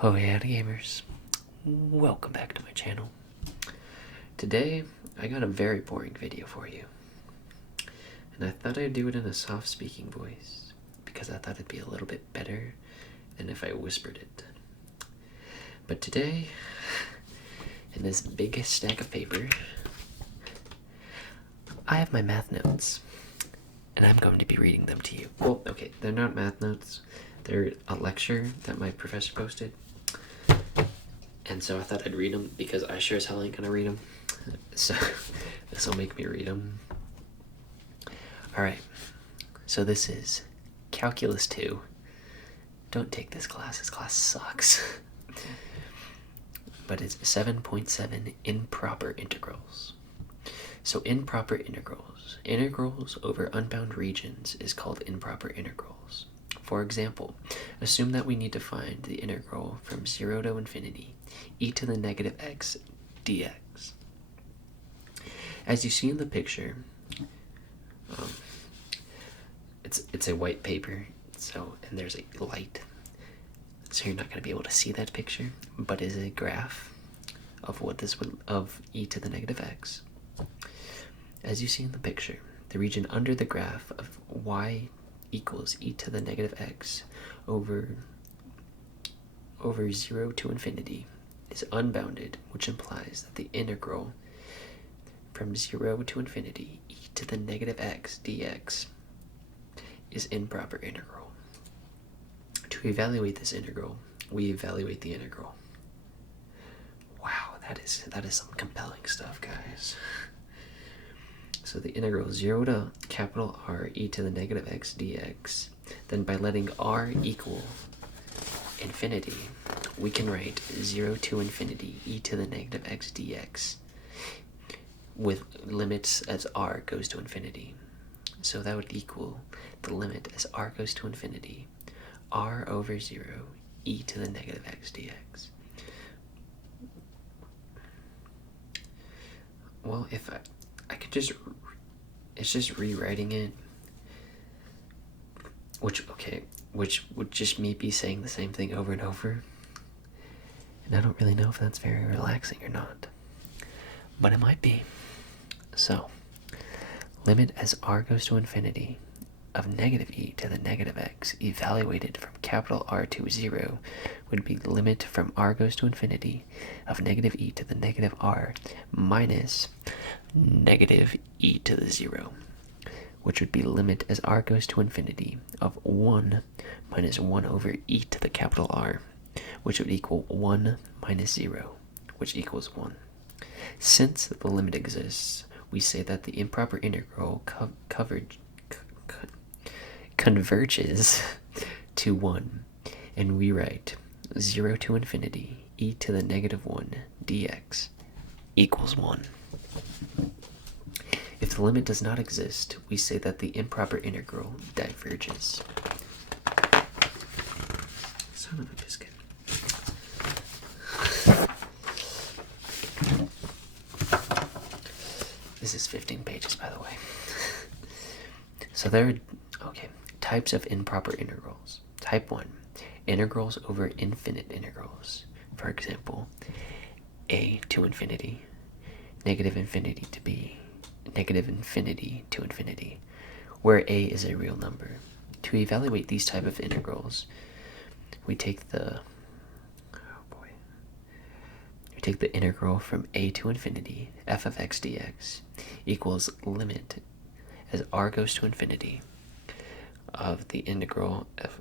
Oh yeah, gamers. Welcome back to my channel. Today, I got a very boring video for you. And I thought I'd do it in a soft-speaking voice, because I thought it'd be a little bit better than if I whispered it. But today, in this big stack of paper, I have my math notes. And I'm going to be reading them to you. Well, okay, they're not math notes. They're a lecture that my professor posted. And so I thought I'd read them because I sure as hell ain't gonna read them. So this will make me read them. Alright, so this is Calculus 2. Don't take this class sucks. But it's 7.7 improper integrals. So improper integrals over unbound regions is called improper integrals. For example, assume that we need to find the integral from 0 to infinity, e to the negative x dx. As you see in the picture, it's a white paper, and there's a light, so you're not going to be able to see that picture, but is a graph of of e to the negative x. As you see in the picture, the region under the graph of y equals e to the negative x over 0 to infinity is unbounded, which implies that the integral from 0 to infinity e to the negative x dx is improper integral. To evaluate this integral, we evaluate the integral. Wow, that is some compelling stuff, guys. So the integral 0 to capital R e to the negative x dx, then by letting r equal infinity, we can write 0 to infinity e to the negative x dx with limits as r goes to infinity. So that would equal the limit as r goes to infinity, r over 0 e to the negative x dx. Well, if I could just, it's just rewriting it, which would just me be saying the same thing over and over, and I don't really know if that's very relaxing or not, but it might be. So, limit as r goes to infinity of negative e to the negative x evaluated from capital R to 0 would be limit from r goes to infinity of negative e to the negative r minus negative e to the 0, which would be limit as r goes to infinity of 1 minus 1 over e to the capital R, which would equal 1 minus 0, which equals 1. Since the limit exists, we say that the improper integral converges to 1, and we write 0 to infinity e to the negative 1 dx equals 1. If the limit does not exist, we say that the improper integral diverges. Son of a biscuit. This is 15 pages, by the way. So there are, types of improper integrals. Type 1, integrals over infinite integrals. For example, a to infinity, negative infinity to b, negative infinity to infinity, where a is a real number. To evaluate these type of integrals, we take the integral from a to infinity, f of x dx, equals limit as r goes to infinity of the integral of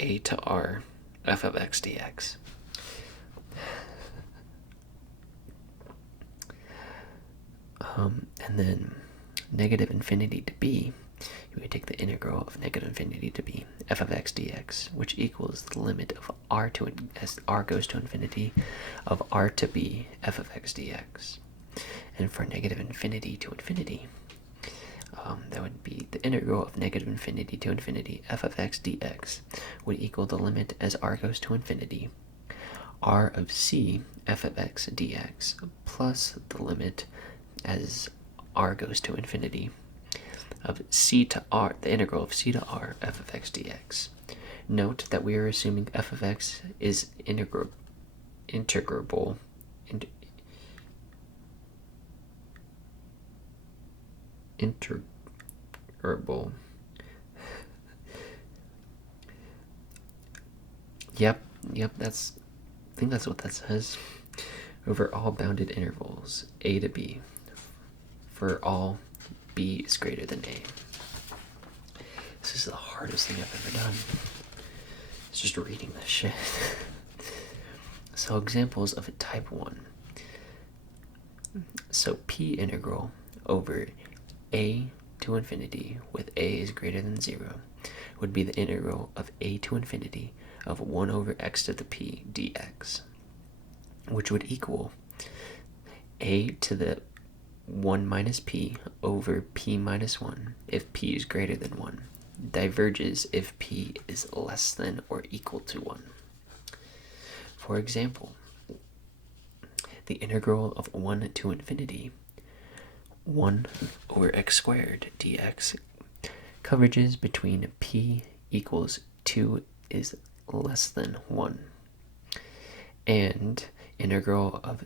a to r f of x dx. And then negative infinity to b, we take the integral of negative infinity to b, f of x dx, which equals the limit of r to, as r goes to infinity, of r to b, f of x dx. And for negative infinity to infinity, that would be the integral of negative infinity to infinity, f of x dx, would equal the limit as r goes to infinity, r of c, f of x dx, plus the limit as r goes to infinity of c to r, the integral of c to r f of x dx. Note that we are assuming f of x is integrable. Integrable. Yep, I think that's what that says. Over all bounded intervals, a to b, for all b is greater than a. This is the hardest thing I've ever done. It's just reading this shit. So examples of a type 1. So p integral over a to infinity with a is greater than 0 would be the integral of a to infinity of 1 over x to the p dx, which would equal a to the 1 minus p over p minus 1 if p is greater than 1, diverges if p is less than or equal to 1. For example, the integral of 1 to infinity 1 over x squared dx coverages between p equals 2 is less than 1 and integral of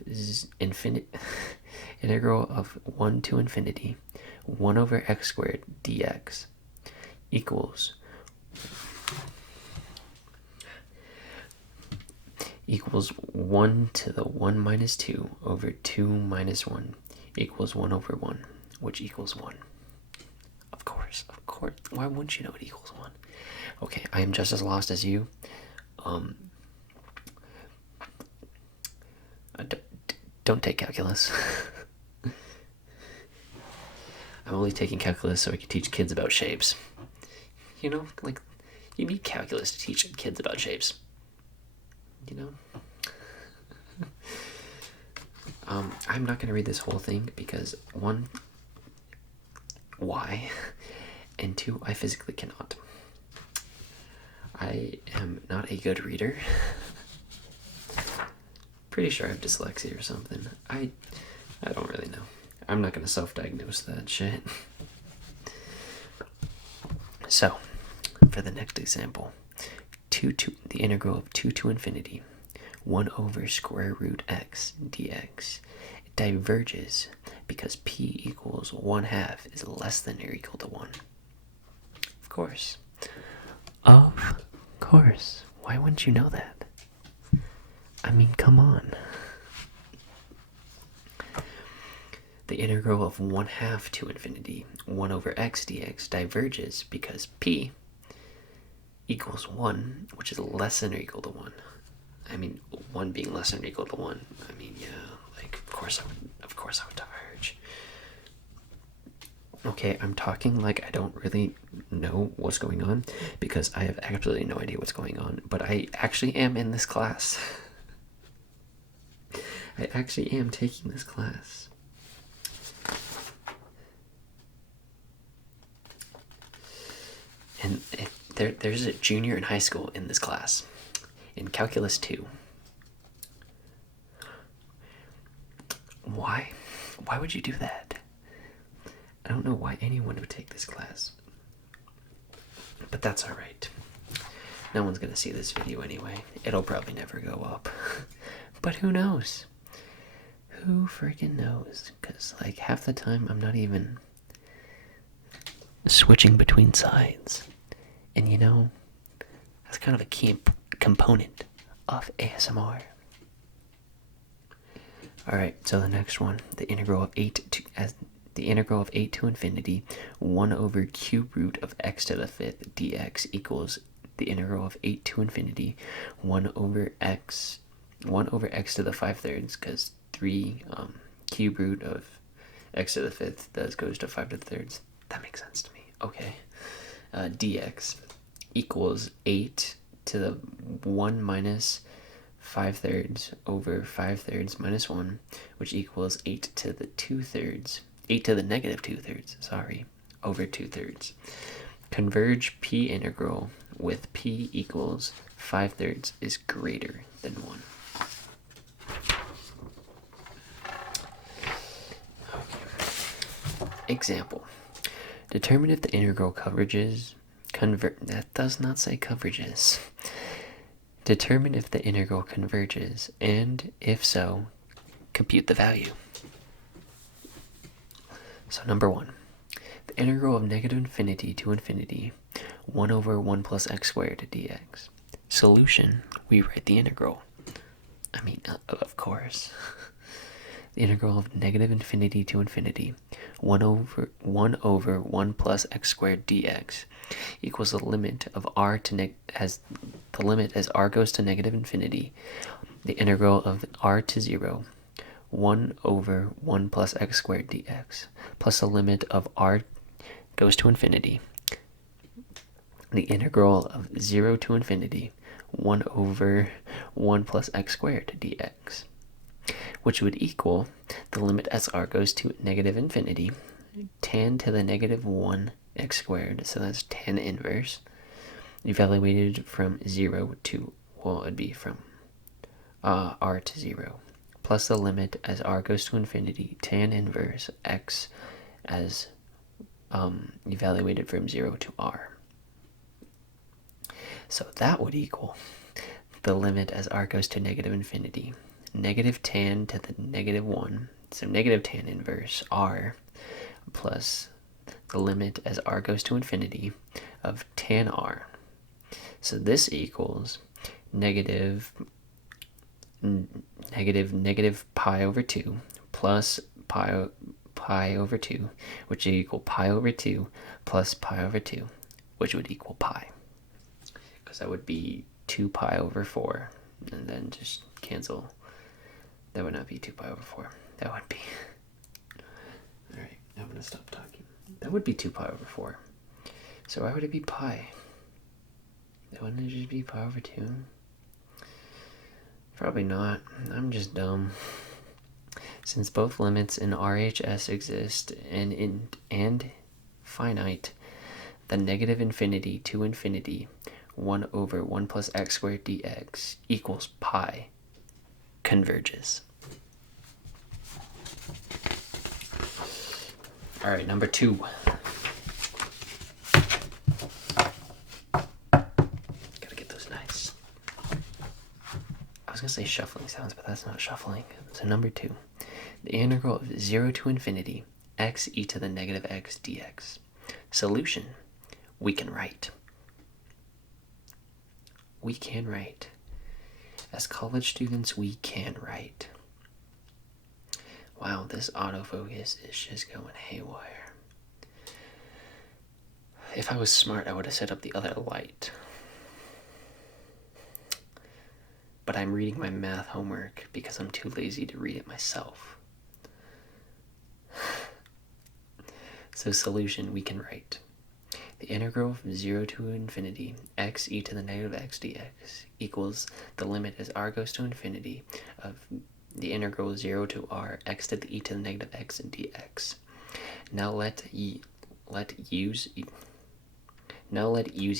1 to infinity 1 over x squared dx equals 1 to the 1 minus 2 over 2 minus 1 equals 1 over 1, which equals 1. Of course. Why wouldn't you know it equals 1? Okay, I am just as lost as you. Don't take calculus. I'm only taking calculus so I can teach kids about shapes. You know, like, you need calculus to teach kids about shapes. You know? I'm not going to read this whole thing because, 1, why? And 2, I physically cannot. I am not a good reader. Pretty sure I have dyslexia or something. I don't really know. I'm not going to self-diagnose that shit. So, for the next example, the integral of 2 to infinity 1 over square root x dx diverges because p equals 1/2 is less than or equal to 1. Of course. Why wouldn't you know that? I mean, come on. The integral of 1/2 to infinity 1 over x dx diverges because p equals 1, which is less than or equal to 1. I mean, 1 being less than or equal to 1. I mean, yeah, like, of course I would diverge. Okay, I'm talking like I don't really know what's going on because I have absolutely no idea what's going on, but I actually am in this class. I actually am taking this class. And there's a junior in high school in this class, in Calculus 2. Why? Why would you do that? I don't know why anyone would take this class. But that's alright. No one's gonna see this video anyway. It'll probably never go up. But who knows? Who freaking knows? Because, like, half the time I'm not even switching between sides. And you know, that's kind of a key component of ASMR. Alright, so the next one, the integral of 8 to infinity 1 over cube root of x to the 5th dx equals the integral of 8 to infinity 1 over x to the 5/3, because 3 cube root of x to the 5th goes to 5 to the 3rd. That makes sense to me. Okay. Dx equals 8 to the 1 minus 5/3 over 5/3 minus 1, which equals 8 to the 2/3, 8 to the negative 2/3, over 2/3. Converge p integral with p equals 5/3 is greater than 1. Okay. Example. Determine if the integral coverages That does not say coverages. Determine if the integral converges, and if so, compute the value. So number 1, the integral of negative infinity to infinity, 1 over 1 plus x squared dx. Solution, we write the integral. Of course. The integral of negative infinity to infinity, 1 over 1 plus x squared dx equals the limit of r to as the limit as r goes to negative infinity, the integral of r to 0, 1 over 1 plus x squared dx, plus the limit of r goes to infinity, the integral of 0 to infinity, 1 over 1 plus x squared dx, which would equal the limit as r goes to negative infinity, tan to the negative 1 x squared, so that's tan inverse, evaluated from 0 to, it'd be from r to 0, plus the limit as r goes to infinity, tan inverse x as evaluated from 0 to r. So that would equal the limit as r goes to negative infinity, negative tan to the negative 1, so negative tan inverse r, plus the limit as r goes to infinity of tan r. So this equals negative pi over 2 plus pi over 2, which would equal pi over 2 plus pi over 2, which would equal pi. Because that would be 2 pi over 4, and then just cancel. That would not be 2 pi over 4. That would be... Alright, I'm going to stop talking. That would be 2 pi over 4. So why would it be pi? Wouldn't it just be pi over 2? Probably not. I'm just dumb. Since both limits in RHS exist and finite, the negative infinity to infinity 1 over 1 plus x squared dx equals pi converges. Alright, number 2. Gotta get those nice. I was gonna say shuffling sounds, but that's not shuffling. So number 2. The integral of 0 to infinity x e to the negative x dx. Solution, we can write. We can write. As college students, we can write. Wow, this autofocus is just going haywire. If I was smart, I would have set up the other light. But I'm reading my math homework because I'm too lazy to read it myself. So solution, we can write. The integral from 0 to infinity x e to the negative x dx equals the limit as r goes to infinity of the integral 0 to r x to the e to the negative x and dx. Now let u's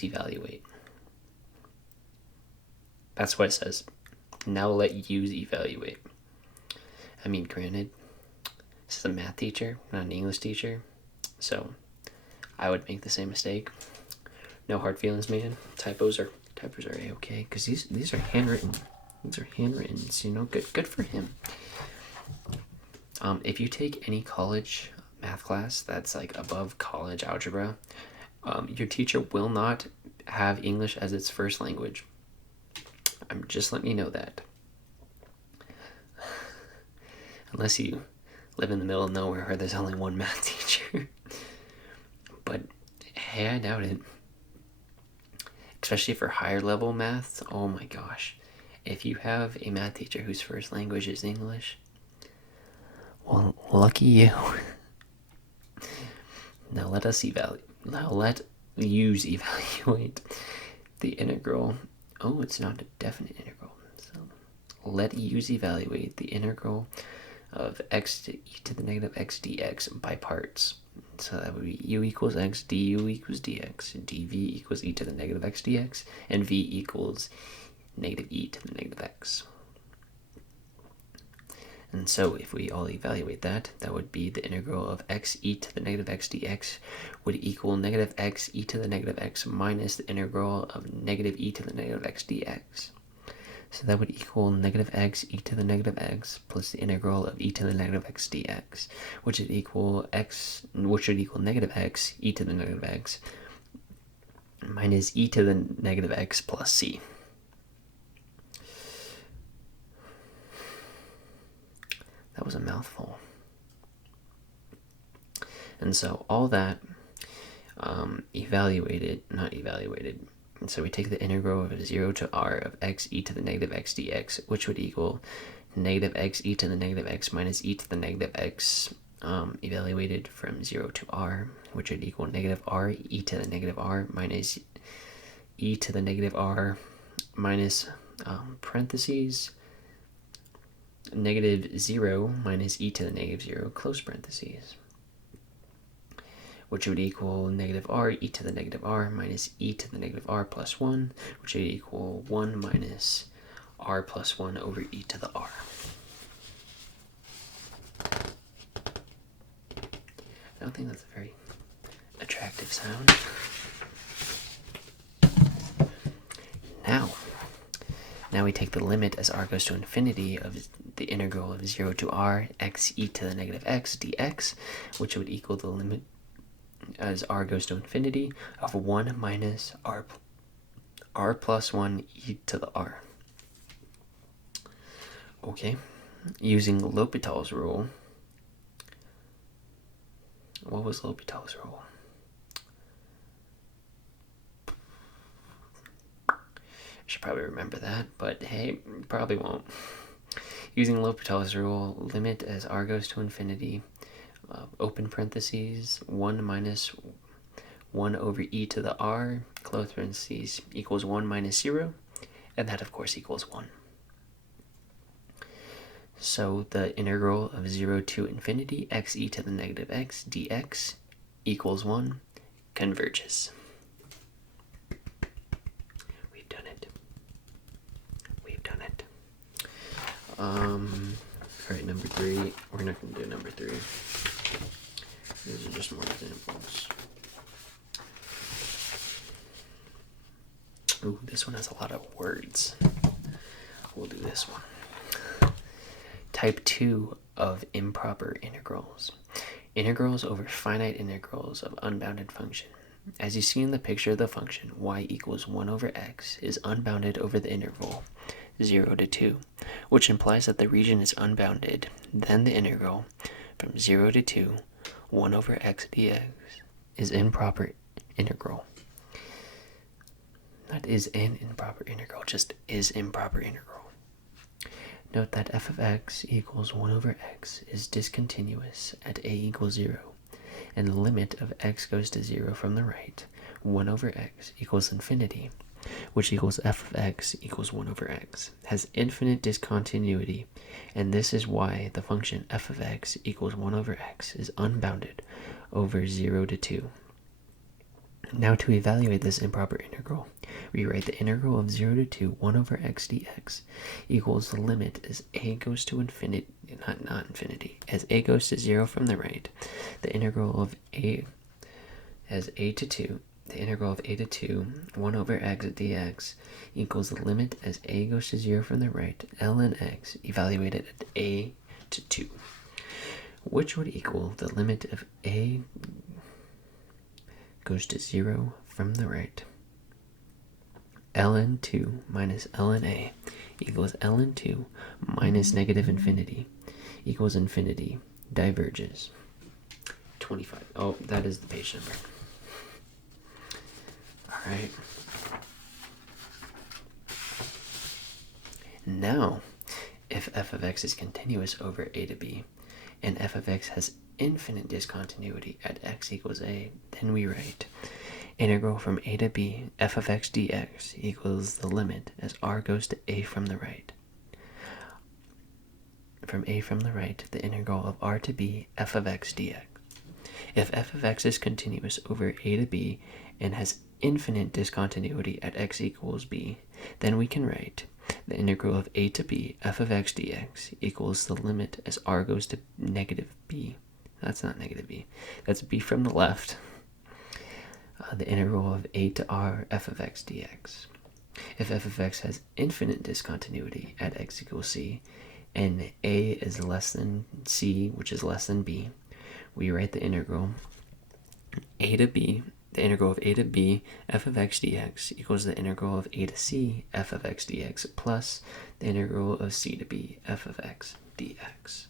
evaluate. That's what it says. Now let u's evaluate. I mean, granted, this is a math teacher, not an English teacher, so I would make the same mistake. No hard feelings, man. Typos are a-okay, because these are handwritten. These are handwritten, so good for him. If you take any college math class that's like above college algebra, your teacher will not have English as its first language. I'm just letting you know that. Unless you live in the middle of nowhere where there's only one math teacher. But hey, I doubt it. Especially for higher level math, oh my gosh. If you have a math teacher whose first language is English, well, lucky you. Now let u's evaluate the integral. Oh, it's not a definite integral. So let u's evaluate the integral of x to e to the negative x dx by parts. So that would be u equals x, du equals dx, dv equals e to the negative x dx, and v equals negative e to the negative x. And so if we all evaluate that, that would be the integral of x e to the negative x dx would equal negative x e to the negative x minus the integral of negative e to the negative x dx. So that would equal negative x e to the negative x plus the integral of e to the negative x dx, which would equal negative x e to the negative x minus e to the negative x plus c. That was a mouthful. And so all that and so we take the integral of 0 to r of x e to the negative x dx, which would equal negative x e to the negative x minus e to the negative x evaluated from 0 to r, which would equal negative r e to the negative r minus e to the negative r minus parentheses negative 0 minus e to the negative 0 close parentheses, which would equal negative r e to the negative r minus e to the negative r plus 1, which would equal 1 minus r plus 1 over e to the r. I don't think that's a very attractive sound. Now we take the limit as r goes to infinity of the integral of 0 to r x e to the negative x dx, which would equal the limit as r goes to infinity of 1 minus r plus 1 e to the r. Okay, using L'Hopital's rule. What was L'Hopital's rule? I should probably remember that, but hey, probably won't. Using L'Hopital's rule, limit as r goes to infinity, open parentheses, 1 minus 1 over e to the r, close parentheses, equals 1 minus 0, and that of course equals 1. So the integral of 0 to infinity x e to the negative x dx equals 1 converges. We've done it. Alright, number 3. We're not going to do number 3. These are just more examples. Ooh, this one has a lot of words. We'll do this one. Type 2 of improper integrals. Integrals over finite integrals of unbounded function. As you see in the picture of the function, y equals 1 over x is unbounded over the interval 0 to 2, which implies that the region is unbounded. Then the integral from 0 to 2, 1 over x dx, is improper integral. That is an improper integral, just is improper integral. Note that f of x equals 1 over x is discontinuous at a equals 0, and the limit of x goes to 0 from the right, 1 over x equals infinity, which equals f of x equals 1 over x, has infinite discontinuity, and this is why the function f of x equals 1 over x is unbounded over 0 to 2. Now to evaluate this improper integral, we write the integral of 0 to 2, 1 over x dx equals the limit as a goes to infinity, not infinity, as a goes to 0 from the right, the integral of a as a to 2, the integral of a to 2, 1 over x dx equals the limit as a goes to 0 from the right, ln x evaluated at a to 2, which would equal the limit of a goes to 0 from the right, ln 2 minus ln a equals ln 2 minus negative infinity equals infinity, diverges. 25. Oh, that is the page number. Alright. Now, if f of x is continuous over a to b, and f of x has infinite discontinuity at x equals a, then we write integral from a to b f of x dx equals the limit as r goes to a from the right. From a from the right, the integral of r to b f of x dx. If f of x is continuous over a to b and has infinite discontinuity at x equals b, then we can write the integral of a to b f of x dx equals the limit as r goes to negative b. That's not negative b. That's b from the left. The integral of a to r f of x dx. If f of x has infinite discontinuity at x equals c, and a is less than c, which is less than b, we write the integral a to b, the integral of a to b f of x dx equals the integral of a to c f of x dx plus the integral of c to b f of x dx.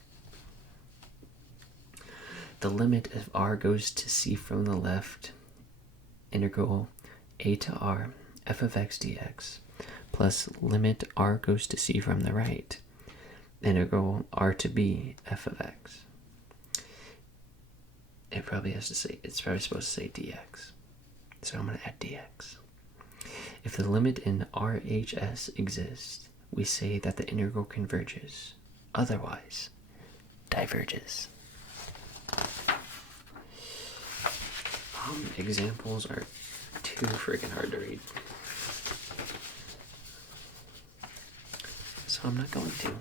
The limit of r goes to c from the left, integral a to r f of x dx plus limit r goes to c from the right, integral r to b f of x. It's probably supposed to say dx. So I'm going to add dx. If the limit in RHS exists, we say that the integral converges. Otherwise, diverges. Examples are too freaking hard to read. So I'm not going to.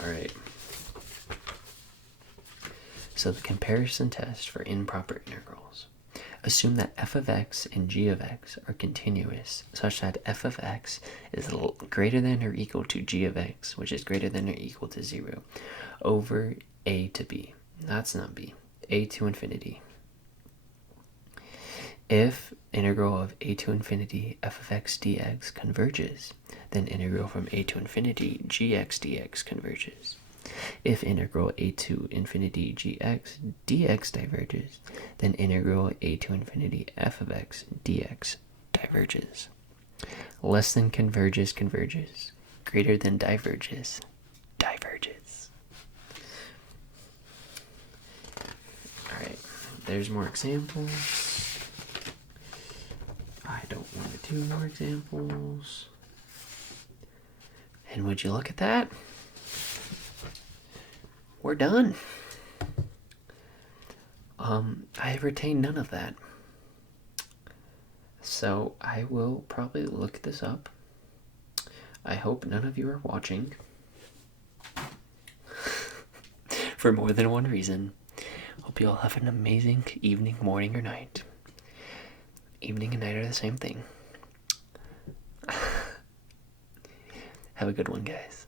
Alright. So the comparison test for improper integrals. Assume that f of x and g of x are continuous, such that f of x is greater than or equal to g of x, which is greater than or equal to 0, over a to b. That's not b. A to infinity. If integral of a to infinity f of x dx converges, then integral from a to infinity gx dx converges. If integral a to infinity gx dx diverges, then integral a to infinity f of x dx diverges. Less than converges, converges. Greater than diverges, diverges. Alright, there's more examples. I don't want to do more examples. And would you look at that? We're done. I have retained none of that. So I will probably look this up. I hope none of you are watching. For more than one reason. Hope you all have an amazing evening, morning, or night. Evening and night are the same thing. Have a good one, guys.